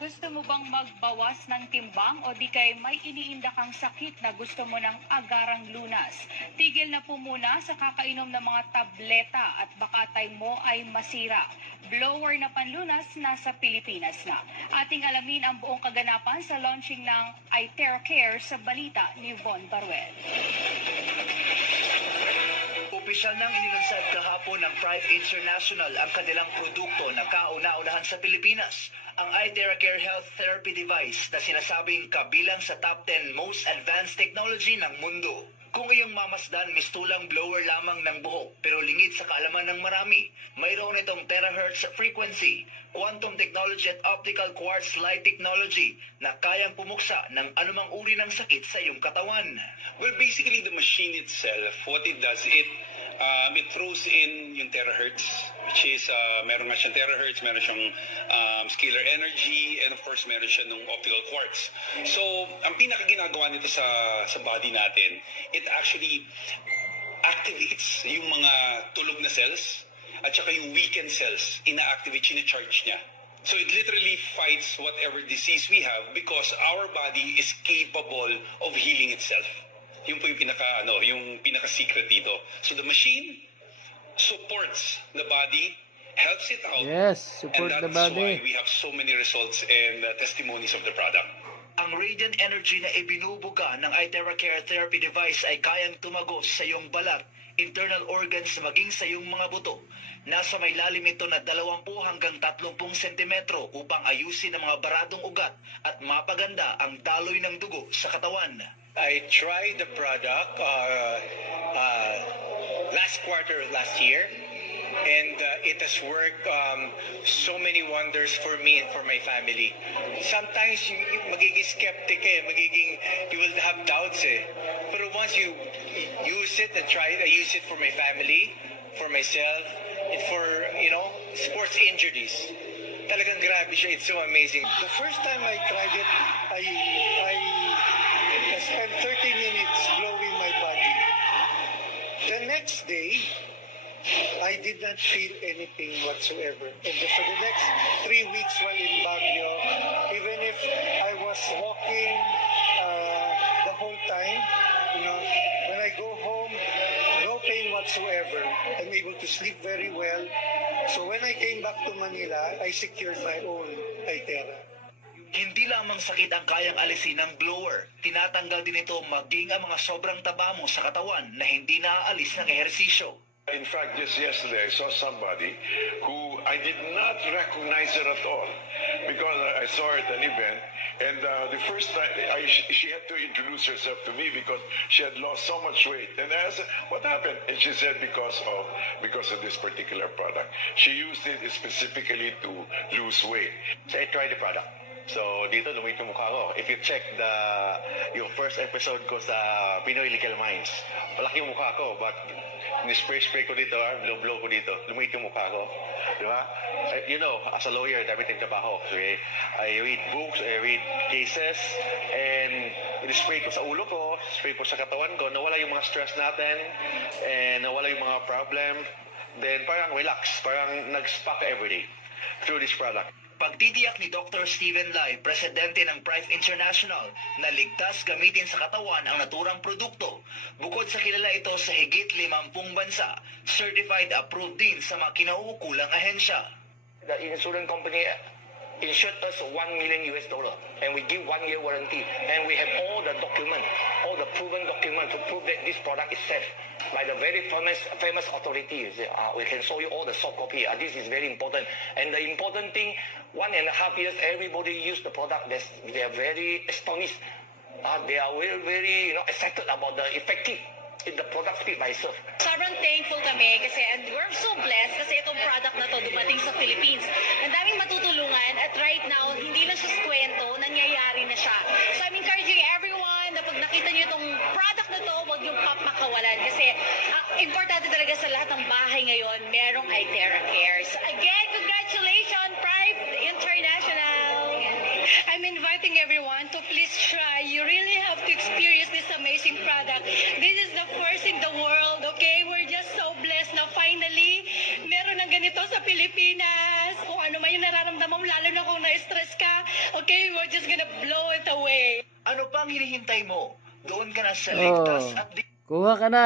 Gusto mo bang magbawas ng timbang o di kay may iniinda kang sakit na gusto mo ng agarang lunas? Tigil na po muna sa kakainom ng mga tableta at baka tay mo ay masira. Blower na panlunas nasa Pilipinas na. Ating alamin ang buong kaganapan sa launching ng iTeracare sa balita ni Von Baruel. Opisyal nang inilunsad kahapon ng Prive International ang kanilang produkto na kauna-unahan sa Pilipinas, ang iTeracare Health Therapy Device na sinasabing kabilang sa top 10 most advanced technology ng mundo. Kung iyong mamasdan, mistulang blower lamang ng buhok pero lingid sa kaalaman ng marami. Mayroon itong terahertz frequency, quantum technology at optical quartz light technology na kayang pumuksa ng anumang uri ng sakit sa iyong katawan. Well, basically the machine itself, what it does, it throws in yung terahertz, which is meron nga siyang terahertz, meron siyang scalar energy, and of course meron siya ng optical quartz. So, ang pinaka-ginagawa nito sa body natin, it actually activates yung mga tulog na cells at saka yung weakened cells, ina-activate, ina-charge niya. So it literally fights whatever disease we have because our body is capable of healing itself. Yun po yung pinaka-secret dito. So the machine supports the body, helps it out. Yes, support the and that's body. why we have so many results and testimonies of the product. Ang radiant energy na ibinubuga ng iTeracare Therapy Device ay kayang tumagos sa iyong balat, internal organs maging sa iyong mga buto. Nasa may lalim ito na 20 hanggang 30 sentimetro upang ayusin ang mga baradong ugat at mapaganda ang daloy ng dugo sa katawan. I tried the product last quarter of last year, and it has worked so many wonders for me and for my family. Sometimes you magiging skeptic you will have doubts But once you use it and try it, I use it for my family, for myself, and for, sports injuries. Talagang grabe siya. It's so amazing. The first time I tried it, I spent 30 minutes blowing my body. The next day, I did not feel anything whatsoever. And for the next 3 weeks while in Baguio, even if I was walking the whole time, when I go home, no pain whatsoever. I'm able to sleep very well. So when I came back to Manila, I secured my own iTera. Hindi lamang sakit ang kayang alisin ng blower. Tinatanggal din ito maging ang mga sobrang taba mo sa katawan na hindi naaalis ng ehersisyo. In fact, just yesterday, I saw somebody who I did not recognize her at all because I saw her at an event, and the first time she had to introduce herself to me because she had lost so much weight. And I asked her, what happened? And she said because of this particular product. She used it specifically to lose weight. So I tried the product. So dito lumit yung mukha ko. If you check yung first episode ko sa Pinoy Legal Minds, malaki yung mukha ko, but ni-spray ko dito, blow ko dito, lumit yung mukha ko. Di ba? As a lawyer, dami tayong trabaho. Okay? I read books, I read cases, and ni-spray ko sa ulo ko, spray ko sa katawan ko, nawala yung mga stress natin, and nawala yung mga problem. Then parang relax, parang nag-spark everyday through this product. Pagtitiyak ni Dr. Stephen Lai, presidente ng Prive International, na ligtas gamitin sa katawan ang naturang produkto. Bukod sa kilala ito sa higit 50 bansa, certified approved din sa mga kinauukulang ahensya. The insurance company insured us $1 million, and we give 1-year warranty, and we have all the proven documents to prove that this product is safe by the very famous authorities. We can show you all the soft copy. This is very important, and the important thing, 1.5 years everybody use the product. They are very astonished. They are very, very excited about the effective. The product speak by itself. Sobrang thankful kami kasi and we're so blessed kasi itong product na to dumating sa Philippines. Ang daming matutulungan at right now, hindi lang siya kwento, nangyayari na siya. So I'm encouraging everyone na pag nakita niyo itong product na to, huwag yung papakawalan kasi importante talaga sa lahat ng bahay ngayon, merong iTeracare. So again, congratulations, Prive International! I'm inviting everyone to please try. You really have to experience this amazing product. This is the first in the world, okay? We're just so blessed na finally meron ng ganito sa Pilipinas. Kung ano naman yung nararamdaman mo, lalo na kung na-stress ka. Okay, we're just gonna blow it away. Ano pang hinihintay mo? Doon ka na sa ligtas at Kuha ka na.